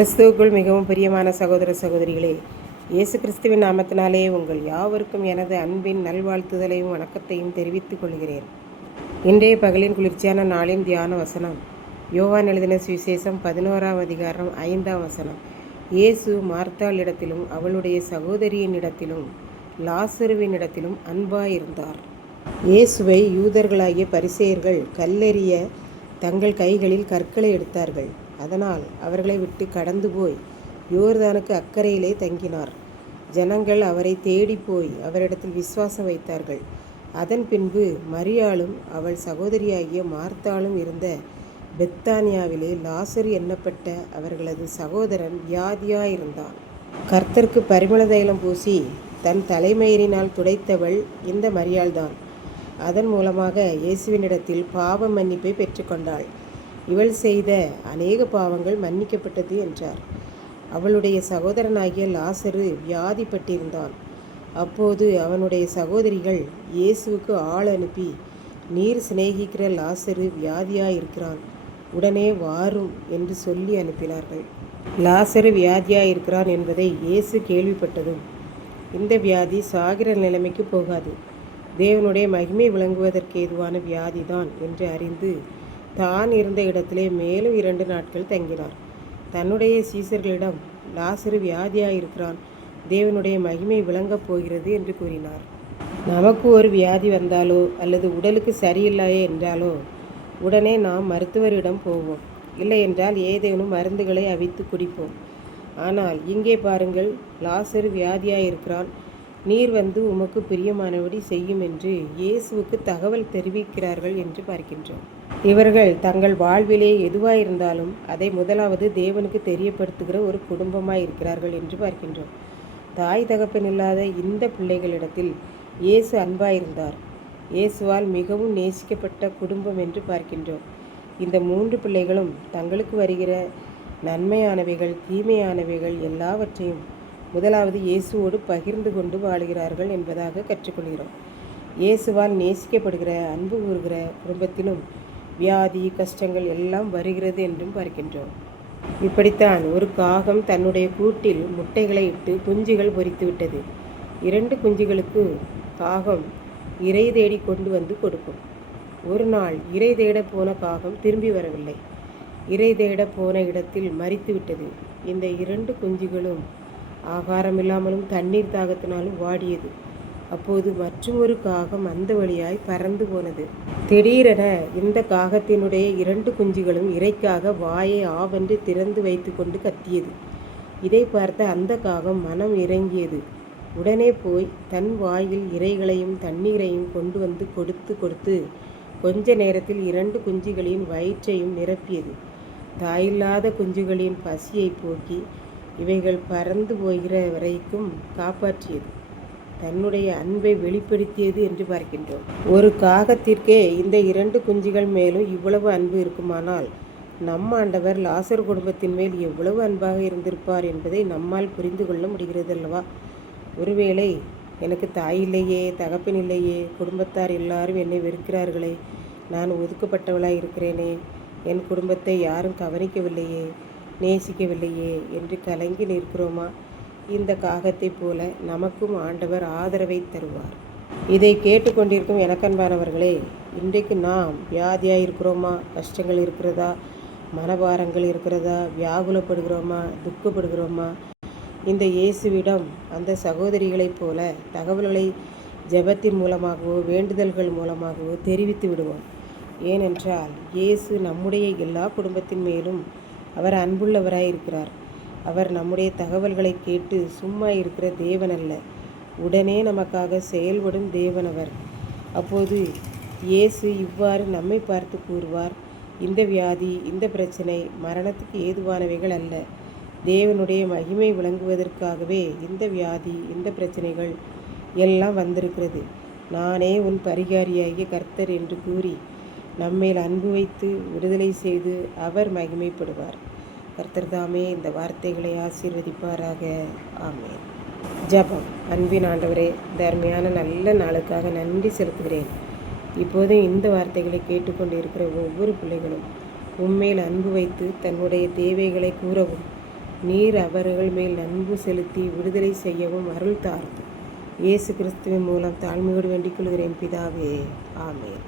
கிறிஸ்துவுக்குள் மிகவும் பிரியமான சகோதர சகோதரிகளே, இயேசு கிறிஸ்துவின் நாமத்தினாலே உங்கள் யாவருக்கும் எனது அன்பின் நல்வாழ்த்துதலையும் வணக்கத்தையும் தெரிவித்துக் கொள்கிறேன். இன்றைய பகலின் குளிர்ச்சியான நாளின் தியான வசனம் யோவான் எழுதின சுவிசேஷம் 11ஆம் அதிகாரம் 5ஆம் வசனம். இயேசு மார்த்தாளிடத்திலும் அவளுடைய சகோதரியின் இடத்திலும் லாசருவின் இடத்திலும் அன்பாயிருந்தார். இயேசுவை யூதர்களாகிய பரிசேயர்கள் கல்லெறிய தங்கள் கைகளில் கற்களை எடுத்தார்கள். அதனால் அவர்களை விட்டு கடந்து போய் யோர்தானுக்கு அக்கறையிலே தங்கினார். ஜனங்கள் அவரை தேடி போய் அவரிடத்தில் விசுவாசம் வைத்தார்கள். அதன் பின்பு மரியாளும் அவள் சகோதரியாகிய மார்த்தாளும் இருந்த பெத்தானியாவிலே லாசரு எண்ணப்பட்ட அவர்களது சகோதரன் வியாதியாயிருந்தான். கர்த்தருக்கு பரிமள தைலம் பூசி தன் தலைமயிரினால் துடைத்தவள் இந்த மரியாள்தான். அதன் மூலமாக இயேசுவினிடத்தில் பாவ மன்னிப்பை பெற்றுக்கொண்டாள். இவள் செய்த அநேக பாவங்கள் மன்னிக்கப்பட்டது என்றார். அவளுடைய சகோதரனாகிய லாசரு வியாதிப்பட்டிருந்தான். அப்போது அவனுடைய சகோதரிகள் இயேசுவுக்கு ஆள் அனுப்பி, நீர் சிநேகிக்கிற லாசரு வியாதியாயிருக்கிறான், உடனே வாரும் என்று சொல்லி அனுப்பினார்கள். லாசரு வியாதியாயிருக்கிறான் என்பதை இயேசு கேள்விப்பட்டதும், இந்த வியாதி சாகிற நிலைமைக்கு போகாது, தேவனுடைய மகிமை விளங்குவதற்கு ஏதுவான வியாதிதான் என்று அறிந்து தான் இருந்த இடத்திலே மேலும் 2 நாட்கள் தங்கினார். தன்னுடைய சீசர்களிடம், லாசரு வியாதியாயிருக்கிறான், தேவனுடைய மகிமை விளங்கப் போகிறது என்று கூறினார். நமக்கு ஒரு வியாதி வந்தாலோ அல்லது உடலுக்கு சரியில்லையே என்றாலோ உடனே நாம் மருத்துவரிடம் போவோம். இல்லை என்றால் ஏதேனும் மருந்துகளை அவித்து குடிப்போம். ஆனால் இங்கே பாருங்கள், லாசரு வியாதியாயிருக்கிறான், நீர் வந்து உமக்கு பிரியமானபடி செய்யும் என்று இயேசுவுக்கு தகவல் தெரிவிக்கிறார்கள் என்று பார்க்கின்றோம். இவர்கள் தங்கள் வாழ்விலே எதுவாயிருந்தாலும் அதை முதலாவது தேவனுக்கு தெரியப்படுத்துகிற ஒரு குடும்பமாக இருக்கிறார்கள் என்று பார்க்கின்றோம். தாய் தகப்பன் இல்லாத இந்த பிள்ளைகளிடத்தில் இயேசு அன்பாயிருந்தார். இயேசுவால் மிகவும் நேசிக்கப்பட்ட குடும்பம் என்று பார்க்கின்றோம். இந்த 3 பிள்ளைகளும் தங்களுக்கு வருகிற நன்மையானவைகள் தீமையானவைகள் எல்லாவற்றையும் முதலாவது இயேசுவோடு பகிர்ந்து கொண்டு வாழுகிறார்கள் என்பதாக கற்றுக்கொள்கிறோம். இயேசுவால் நேசிக்கப்படுகிற அன்பு கூறுகிற குடும்பத்திலும் வியாதி கஷ்டங்கள் எல்லாம் வருகிறது என்றும் பார்க்கின்றோம். இப்படித்தான் ஒரு காகம் தன்னுடைய கூட்டில் முட்டைகளை இட்டு குஞ்சுகள் பொரித்து விட்டது. 2 குஞ்சுகளுக்கு காகம் இரை தேடி கொண்டு வந்து கொடுக்கும். ஒரு நாள் இரை தேட போன காகம் திரும்பி வரவில்லை. இரை தேட போன இடத்தில் மரித்து விட்டது. இந்த 2 குஞ்சுகளும் ஆகாரமில்லாமலும் தண்ணீர் தாகத்தினாலும் வாடியது. அப்போது மற்றொரு காகம் அந்த வழியாய் பறந்து போனது. திடீரென இந்த காகத்தினுடைய 2 குஞ்சுகளும் இரைக்காக வாயை ஆவென்று திறந்து வைத்து கொண்டு கத்தியது. இதை பார்த்த அந்த காகம் மனம் இறங்கியது. உடனே போய் தன் வாயில் இரைகளையும் தண்ணீரையும் கொண்டு வந்து கொடுத்து கொஞ்ச நேரத்தில் 2 குஞ்சுகளின் வயிற்றையும் நிரப்பியது. தாயில்லாத குஞ்சுகளின் பசியை போக்கி இவைகள் பறந்து போகிற வரைக்கும் காப்பாற்றியது. தன்னுடைய அன்பை வெளிப்படுத்தியது என்று பார்க்கின்றோம். ஒரு காகத்திற்கே இந்த 2 குஞ்சுகள் மேலும் இவ்வளவு அன்பு இருக்குமானால் நம் ஆண்டவர் லாசர் குடும்பத்தின் மேல் எவ்வளவு அன்பாக இருந்திருப்பார் என்பதை நம்மால் புரிந்து கொள்ள முடிகிறது அல்லவா? ஒருவேளை எனக்கு தாய் இல்லையே, தகப்பன் இல்லையே, குடும்பத்தார் எல்லாரும் என்னை வெறுக்கிறார்களே, நான் ஒதுக்கப்பட்டவளாய் இருக்கிறேனே, என் குடும்பத்தை யாரும் கவனிக்கவில்லையே, நேசிக்கவில்லையே என்று கலங்கி நிற்கிறோமா? இந்த காகத்தை போல நமக்கும் ஆண்டவர் ஆதரவை தருவார். இதை கேட்டுக்கொண்டிருக்கும் எனக்கன்பானவர்களே, இன்றைக்கு நாம் வியாதியாக இருக்கிறோமா? கஷ்டங்கள் இருக்கிறதா? மனபாரங்கள் இருக்கிறதா? வியாகுலப்படுகிறோமா? துக்கப்படுகிறோமா? இந்த இயேசுவிடம் அந்த சகோதரிகளைப் போல தகவல்களை ஜெபத்தின் மூலமாகவோ வேண்டுதல்கள் மூலமாகவோ தெரிவித்து விடுவோம். ஏனென்றால் இயேசு நம்முடைய எல்லா குடும்பத்தின் மேலும் அவர் அன்புள்ளவராய் இருக்கிறார். அவர் நம்முடைய தகவல்களை கேட்டு சும்மா இருக்கிற தேவன் அல்ல, உடனே நமக்காக செயல்படும் தேவன் அவர். அப்போது இயேசு இவ்வாறு நம்மை பார்த்து கூறுவார், இந்த வியாதி இந்த பிரச்சனை மரணத்துக்கு ஏதுவானவைகள் அல்ல, தேவனுடைய மகிமை விளங்குவதற்காகவே இந்த வியாதி இந்த பிரச்சனைகள் எல்லாம் வந்திருக்கிறது. நானே உன் பரிகாரியாகிய கர்த்தர் என்று கூறி நம்மேல் அன்பு வைத்து விடுதலை செய்து அவர் மகிமைப்படுவார். கர்த்தர் தாமே இந்த வார்த்தைகளை ஆசீர்வதிப்பாராக. ஆமென். ஜெபம். அன்பின் ஆண்டவரே, இந்த அருமையான நல்ல நாளுக்காக நன்றி செலுத்துகிறேன். இப்போதும் இந்த வார்த்தைகளை கேட்டுக்கொண்டு இருக்கிற ஒவ்வொரு பிள்ளைகளும் உம்மேல் அன்பு வைத்து தன்னுடைய தேவைகளை கூறவும் நீர் அவர்கள் மேல் அன்பு செலுத்தி விடுதலை செய்யவும் அருள் தாரும். இயேசு கிறிஸ்துவின் மூலம் தாழ்மையோடு வேண்டிக் கொள்கிறேன் பிதாவே. ஆமென்.